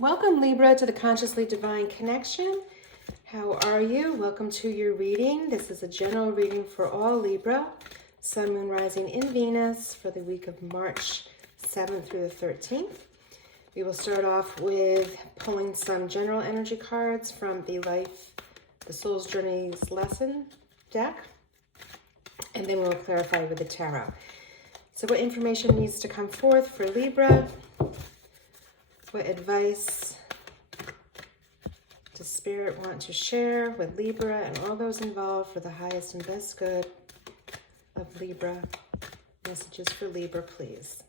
Welcome, Libra, to the Consciously Divine Connection. How are you? Welcome to your reading. This is a general reading for all Libra, Sun, Moon, Rising in Venus for the week of March 7th through the 13th. We will start off with pulling some general energy cards from the Soul's Journeys lesson deck, and then we'll clarify with the tarot. So what information needs to come forth for Libra? What advice does Spirit want to share with Libra and all those involved for the highest and best good of Libra? Messages for Libra, please.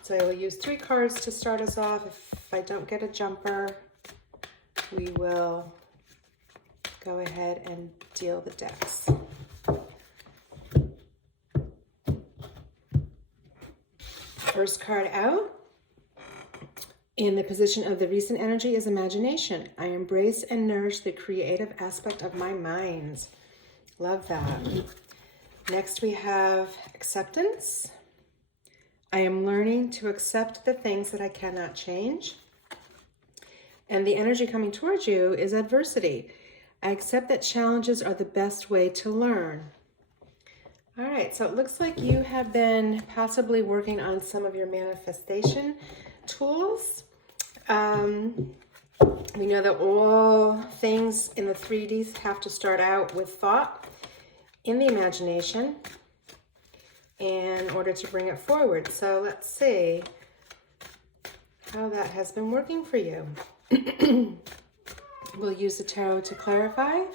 So I will use 3 cards to start us off. If I don't get a jumper, we will go ahead and deal the decks. First card out. In the position of the recent energy is imagination. I embrace and nourish the creative aspect of my mind. Love that. Next we have acceptance. I am learning to accept the things that I cannot change. And the energy coming towards you is adversity. I accept that challenges are the best way to learn. All right, so it looks like you have been possibly working on some of your manifestation tools. We know that all things in the 3Ds have to start out with thought in the imagination in order to bring it forward. So let's see how that has been working for you. We'll use the tarot to clarify. I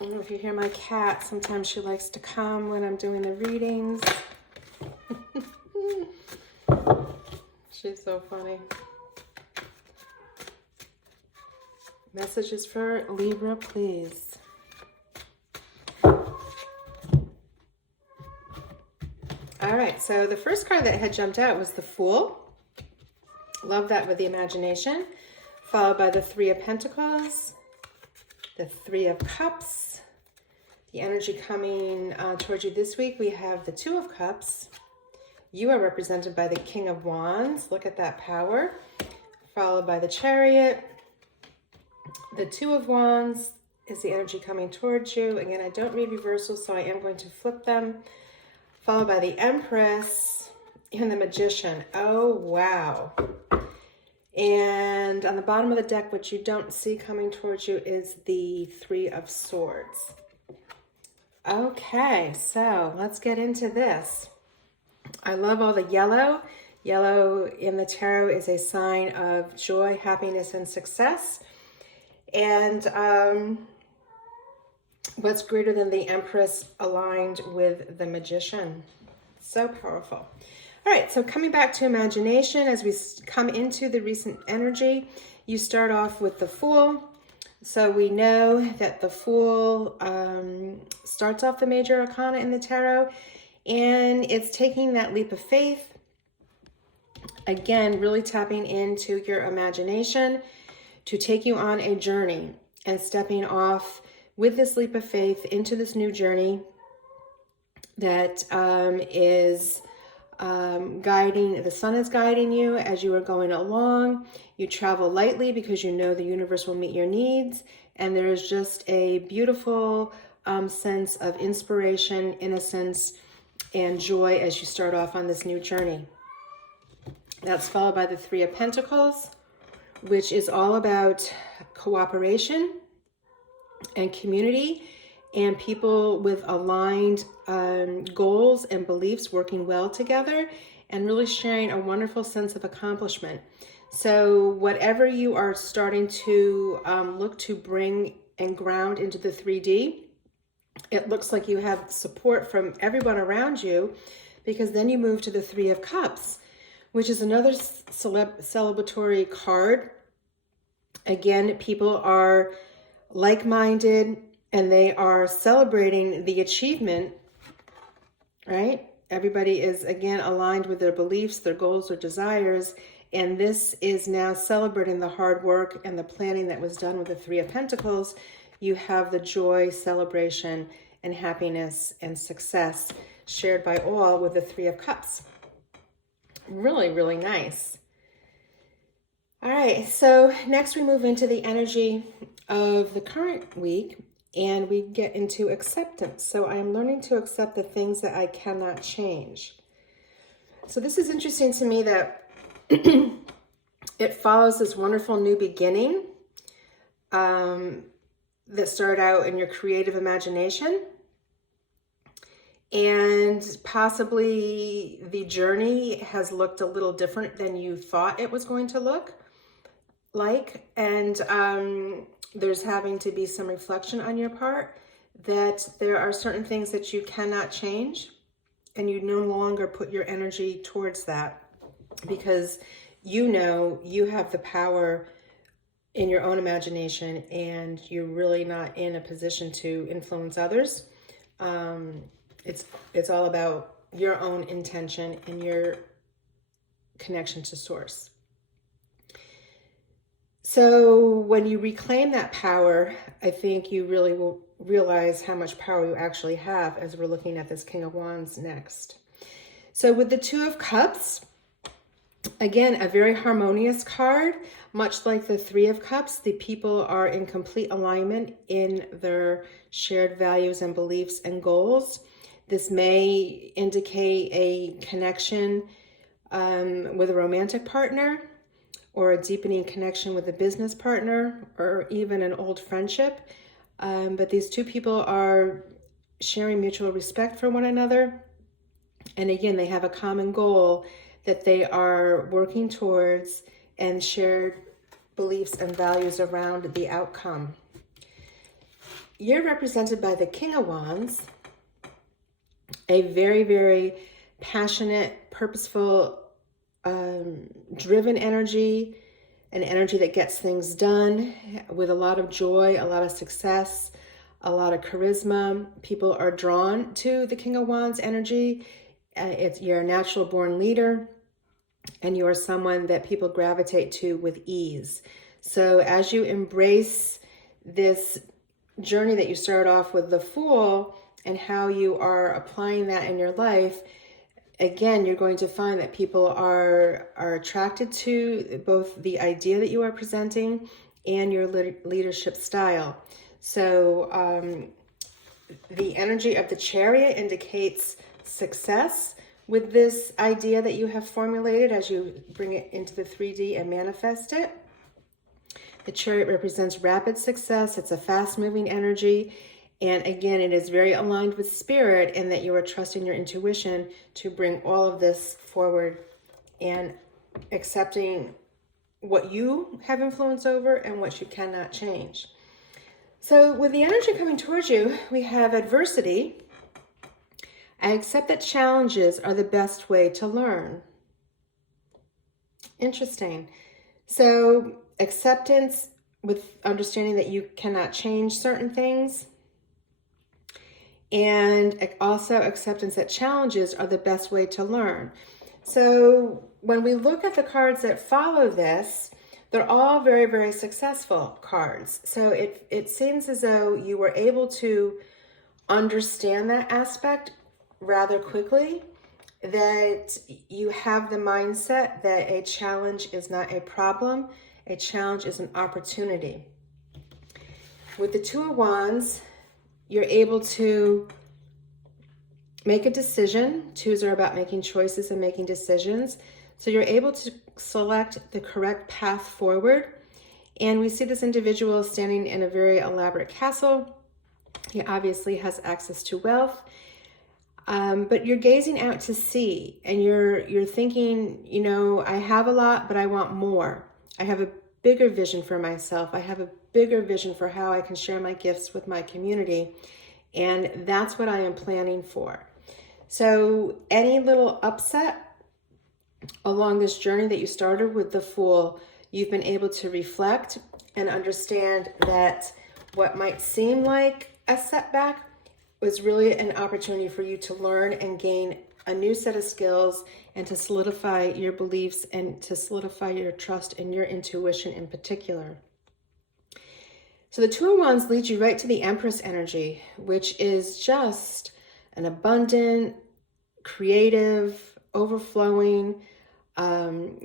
don't know if you hear my cat. Sometimes she likes to come when I'm doing the readings. She's so funny. Messages for Libra, please. All right, so the first card that had jumped out was the Fool. Love that with the imagination. Followed by the 3 of Pentacles, the 3 of Cups. The energy coming towards you this week, we have the 2 of Cups. You are represented by the King of Wands. Look at that power. Followed by the Chariot. The 2 of Wands is the energy coming towards you. Again, I don't read reversals, so I am going to flip them. Followed by the Empress and the Magician. Oh, wow. And on the bottom of the deck, what you don't see coming towards you is the 3 of Swords. Okay, so let's get into this. I love all the yellow. Yellow in the tarot is a sign of joy, happiness, and success. And what's greater than the Empress aligned with the Magician? So powerful. All right, so coming back to imagination, as we come into the recent energy, you start off with the Fool. So we know that the Fool starts off the major arcana in the tarot, and it's taking that leap of faith. Again, really tapping into your imagination to take you on a journey and stepping off with this leap of faith into this new journey that is guiding. The sun is guiding you as you are going along. You travel lightly because you know the universe will meet your needs. And there is just a beautiful sense of inspiration, innocence, and joy as you start off on this new journey. That's followed by the 3 of Pentacles, which is all about cooperation and community and people with aligned goals and beliefs working well together and really sharing a wonderful sense of accomplishment. So whatever you are starting to look to bring and ground into the 3D, it looks like you have support from everyone around you, because then you move to the 3 of Cups, which is another celebratory card. Again, people are like-minded and they are celebrating the achievement, right? Everybody is, again, aligned with their beliefs, their goals, their desires, and this is now celebrating the hard work and the planning that was done with the 3 of Pentacles. You have the joy, celebration, and happiness and success shared by all with the 3 of Cups. really, really nice. All right, so next we move into the energy of the current week, and we get into acceptance. So I'm learning to accept the things that I cannot change. So this is interesting to me that it follows this wonderful new beginning that started out in your creative imagination. And possibly the journey has looked a little different than you thought it was going to look like. And there's having to be some reflection on your part that there are certain things that you cannot change, and you no longer put your energy towards that because you know you have the power in your own imagination and you're really not in a position to influence others. It's all about your own intention and your connection to source. So when you reclaim that power, I think you really will realize how much power you actually have, as we're looking at this King of Wands next. So with the Two of Cups, again, a very harmonious card. Much like the Three of Cups, the people are in complete alignment in their shared values and beliefs and goals. This may indicate a connection with a romantic partner, or a deepening connection with a business partner, or even an old friendship. But these two people are sharing mutual respect for one another. And again, they have a common goal that they are working towards, and shared beliefs and values around the outcome. You're represented by the King of Wands, a very, very passionate, purposeful, driven energy, an energy that gets things done with a lot of joy, a lot of success, a lot of charisma. People are drawn to the King of Wands energy. You're a natural born leader, and you are someone that people gravitate to with ease. So as you embrace this journey that you started off with the Fool, and how you are applying that in your life, again, you're going to find that people are attracted to both the idea that you are presenting and your leadership style. So the energy of the Chariot indicates success with this idea that you have formulated as you bring it into the 3D and manifest it. The Chariot represents rapid success. It's a fast-moving energy. And again, it is very aligned with spirit, in that you are trusting your intuition to bring all of this forward and accepting what you have influence over and what you cannot change. So with the energy coming towards you, we have adversity. I accept that challenges are the best way to learn. Interesting. So acceptance with understanding that you cannot change certain things. And also acceptance that challenges are the best way to learn. So when we look at the cards that follow this, they're all very, very successful cards. So it seems as though you were able to understand that aspect rather quickly, that you have the mindset that a challenge is not a problem, a challenge is an opportunity. With the Two of Wands, you're able to make a decision. Twos are about making choices and making decisions. So you're able to select the correct path forward. And we see this individual standing in a very elaborate castle. He obviously has access to wealth. But you're gazing out to sea, and you're thinking, you know, I have a lot, but I want more. I have a bigger vision for myself. I have a bigger vision for how I can share my gifts with my community. And that's what I am planning for. So any little upset along this journey that you started with the Fool, you've been able to reflect and understand that what might seem like a setback was really an opportunity for you to learn and gain a new set of skills, and to solidify your beliefs and to solidify your trust in your intuition in particular. So the Two of Wands leads you right to the Empress energy, which is just an abundant, creative, overflowing,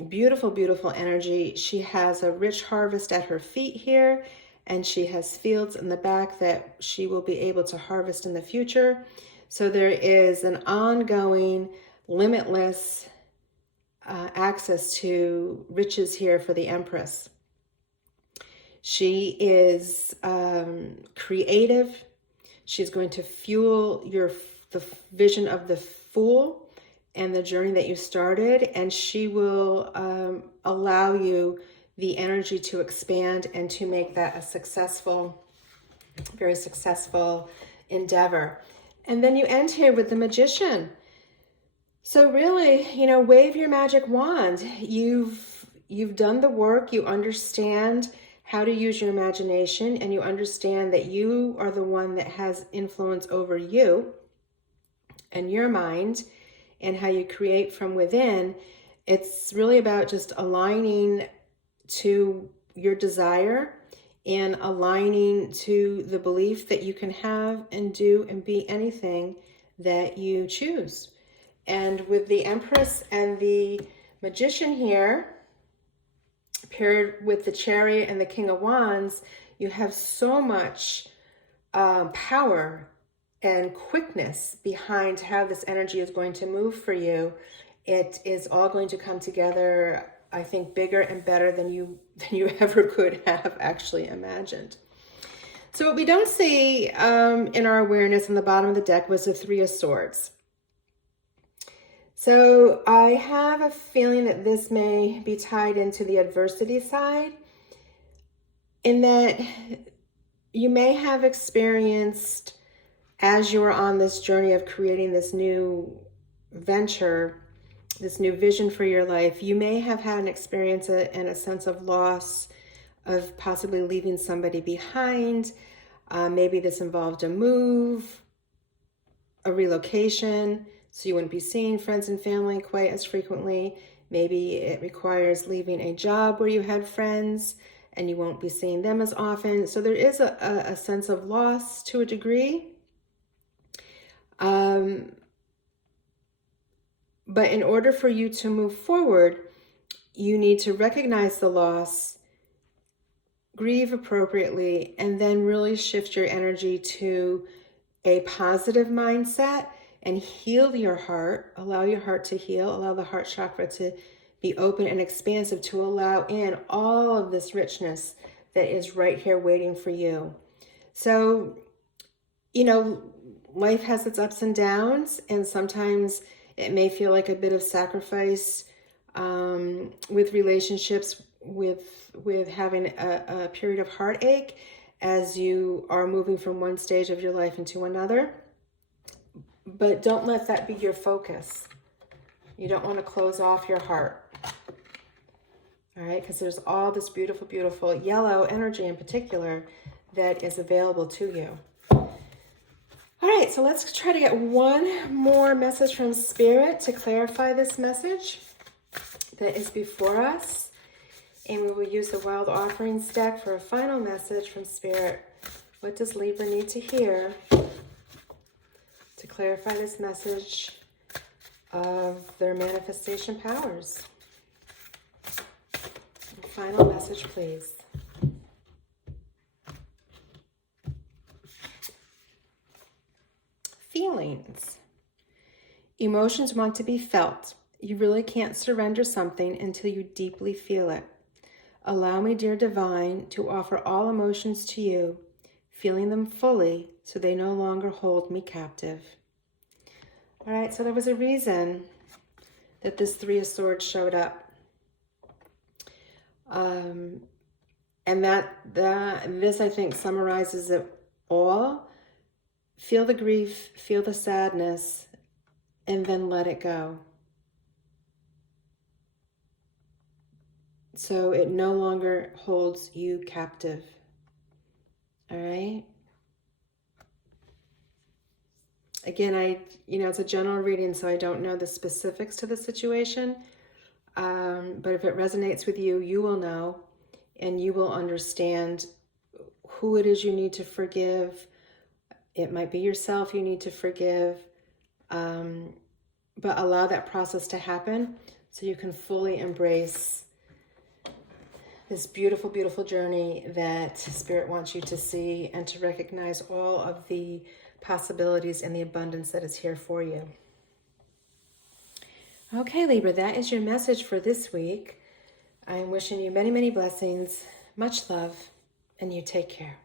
beautiful, beautiful energy. She has a rich harvest at her feet here, and she has fields in the back that she will be able to harvest in the future. So there is an ongoing, limitless access to riches here for the Empress. She is creative. She's going to fuel the vision of the Fool and the journey that you started, and she will allow you the energy to expand and to make that a successful, very successful endeavor. And then you end here with the Magician. So really, wave your magic wand. You've done the work. You understand how to use your imagination, and you understand that you are the one that has influence over you and your mind and how you create from within. It's really about just aligning to your desire and aligning to the belief that you can have and do and be anything that you choose. And with the Empress and the Magician here, paired with the Chariot and the King of Wands, you have so much power and quickness behind how this energy is going to move for you. It is all going to come together, I think, bigger and better than you ever could have actually imagined. So what we don't see in our awareness on the bottom of the deck was the Three of Swords. So I have a feeling that this may be tied into the adversity side, in that you may have experienced, as you are on this journey of creating this new venture, this new vision for your life, you may have had an experience and a sense of loss, of possibly leaving somebody behind. Maybe this involved a move, a relocation, so you wouldn't be seeing friends and family quite as frequently. Maybe it requires leaving a job where you had friends and you won't be seeing them as often. So there is a sense of loss to a degree. But in order for you to move forward, you need to recognize the loss, grieve appropriately, and then really shift your energy to a positive mindset and heal your heart. Allow your heart to heal. Allow the heart chakra to be open and expansive, to allow in all of this richness that is right here waiting for you. So, life has its ups and downs, and sometimes it may feel like a bit of sacrifice with relationships, with having a period of heartache as you are moving from one stage of your life into another. But don't let that be your focus. You don't want to close off your heart. All right, because there's all this beautiful, beautiful yellow energy in particular that is available to you. All right, so let's try to get one more message from Spirit to clarify this message that is before us. And we will use the Wild Offerings deck for a final message from Spirit. What does Libra need to hear to clarify this message of their manifestation powers? Final message, please. Feelings. Emotions want to be felt. You really can't surrender something until you deeply feel it. Allow me, dear Divine, to offer all emotions to you, feeling them fully so they no longer hold me captive. All right, so there was a reason that this Three of Swords showed up. And this, I think, summarizes it all. Feel the grief, feel the sadness, and then let it go. So it no longer holds you captive. All right? Again, it's a general reading, so I don't know the specifics to the situation. But if it resonates with you, you will know, and you will understand who it is you need to forgive. It might be yourself you need to forgive, but allow that process to happen so you can fully embrace this beautiful, beautiful journey that Spirit wants you to see, and to recognize all of the possibilities and the abundance that is here for you. Okay, Libra, that is your message for this week. I am wishing you many, many blessings, much love, and you take care.